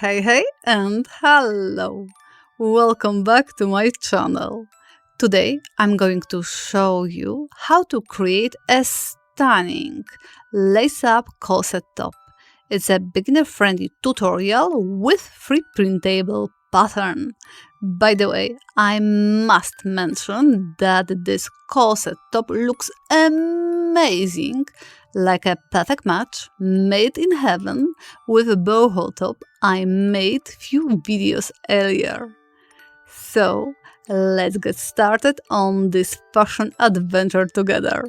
Hey and hello! Welcome back to my channel. Today I'm going to show you how to create a stunning lace-up corset top. It's a beginner-friendly tutorial with free printable pattern. By the way, I must mention that this corset top looks amazing, like a perfect match made in heaven with a boho top I made few videos earlier. So let's get started on this fashion adventure together.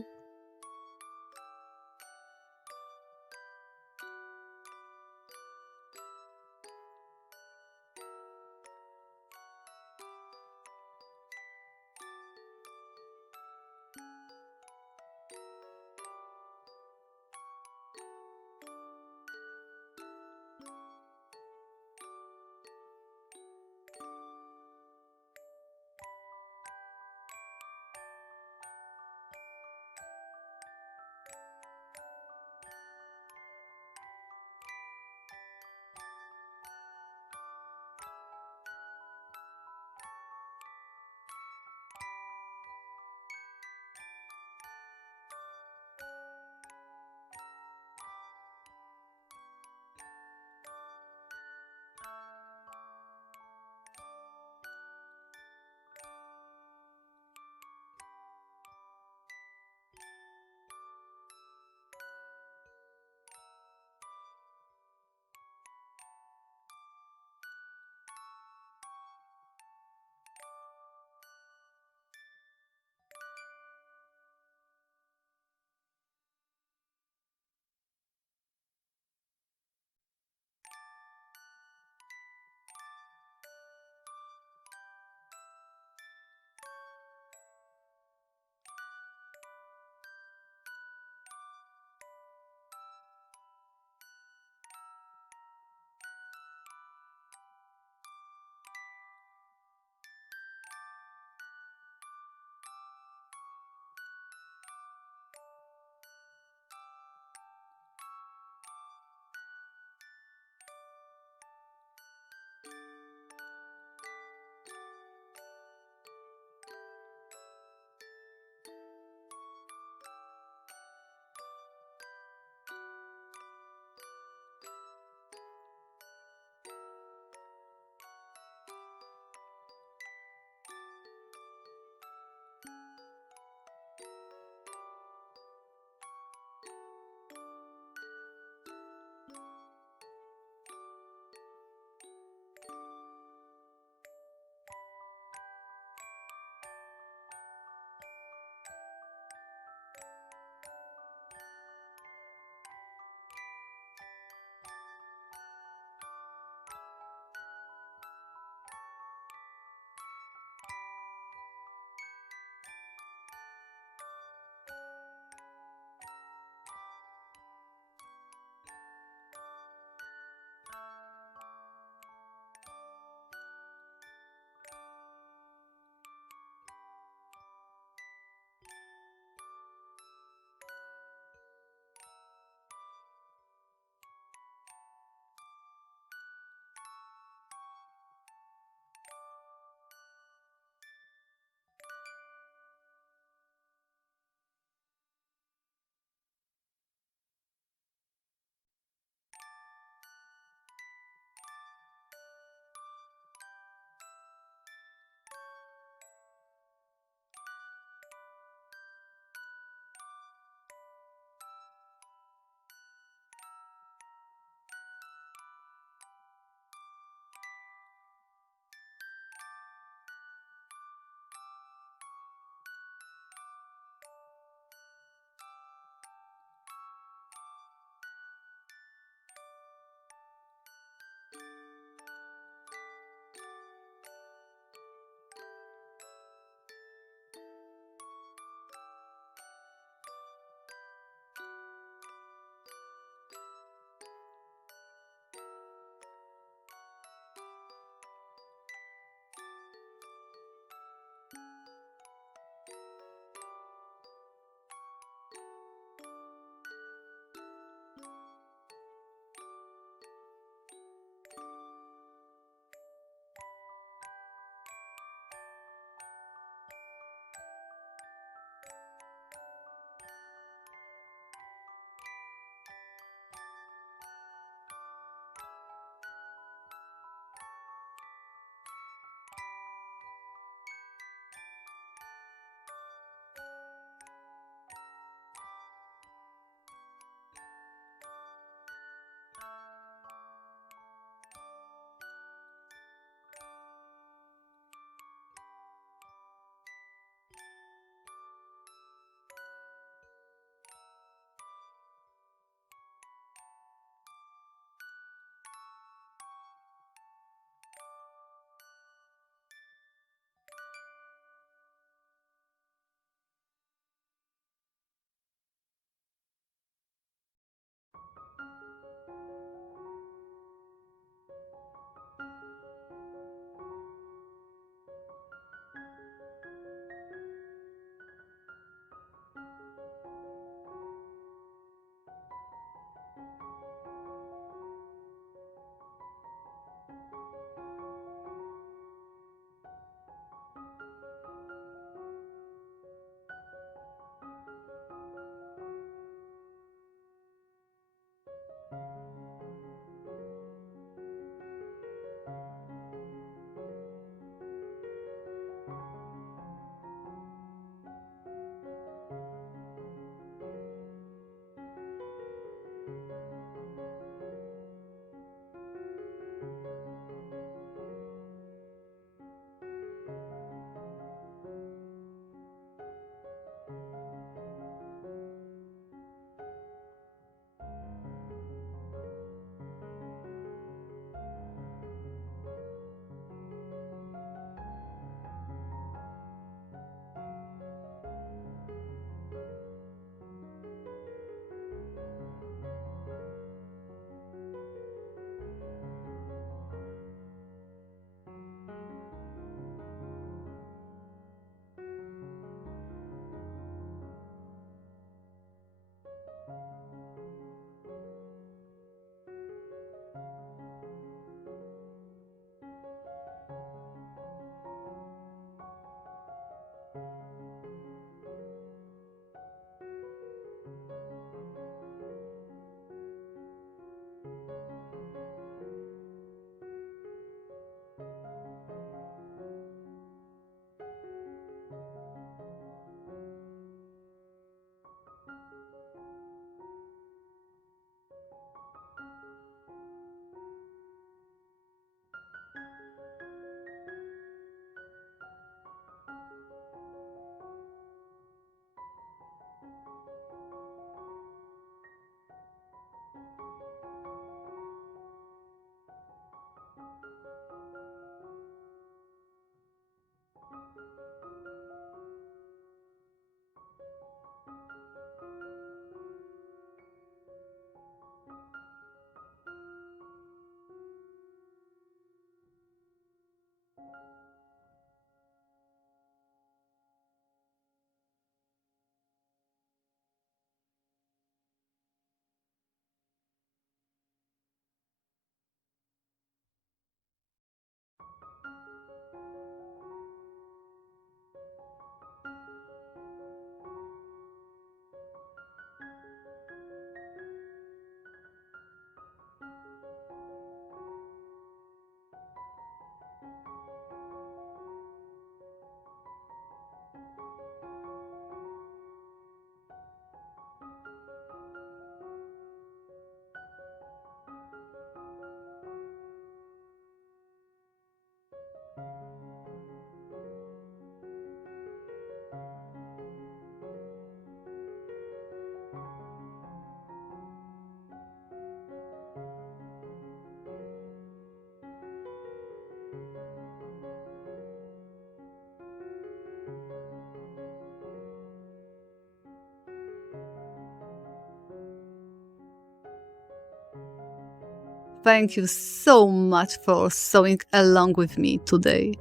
Thank you so much for sewing along with me today.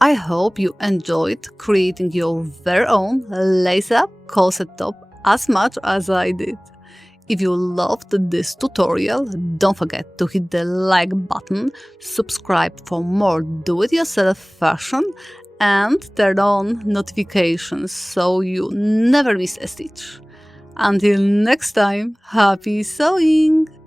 I hope you enjoyed creating your very own lace-up corset top as much as I did. If you loved this tutorial, don't forget to hit the like button, subscribe for more do-it-yourself fashion, and turn on notifications so you never miss a stitch. Until next time, happy sewing!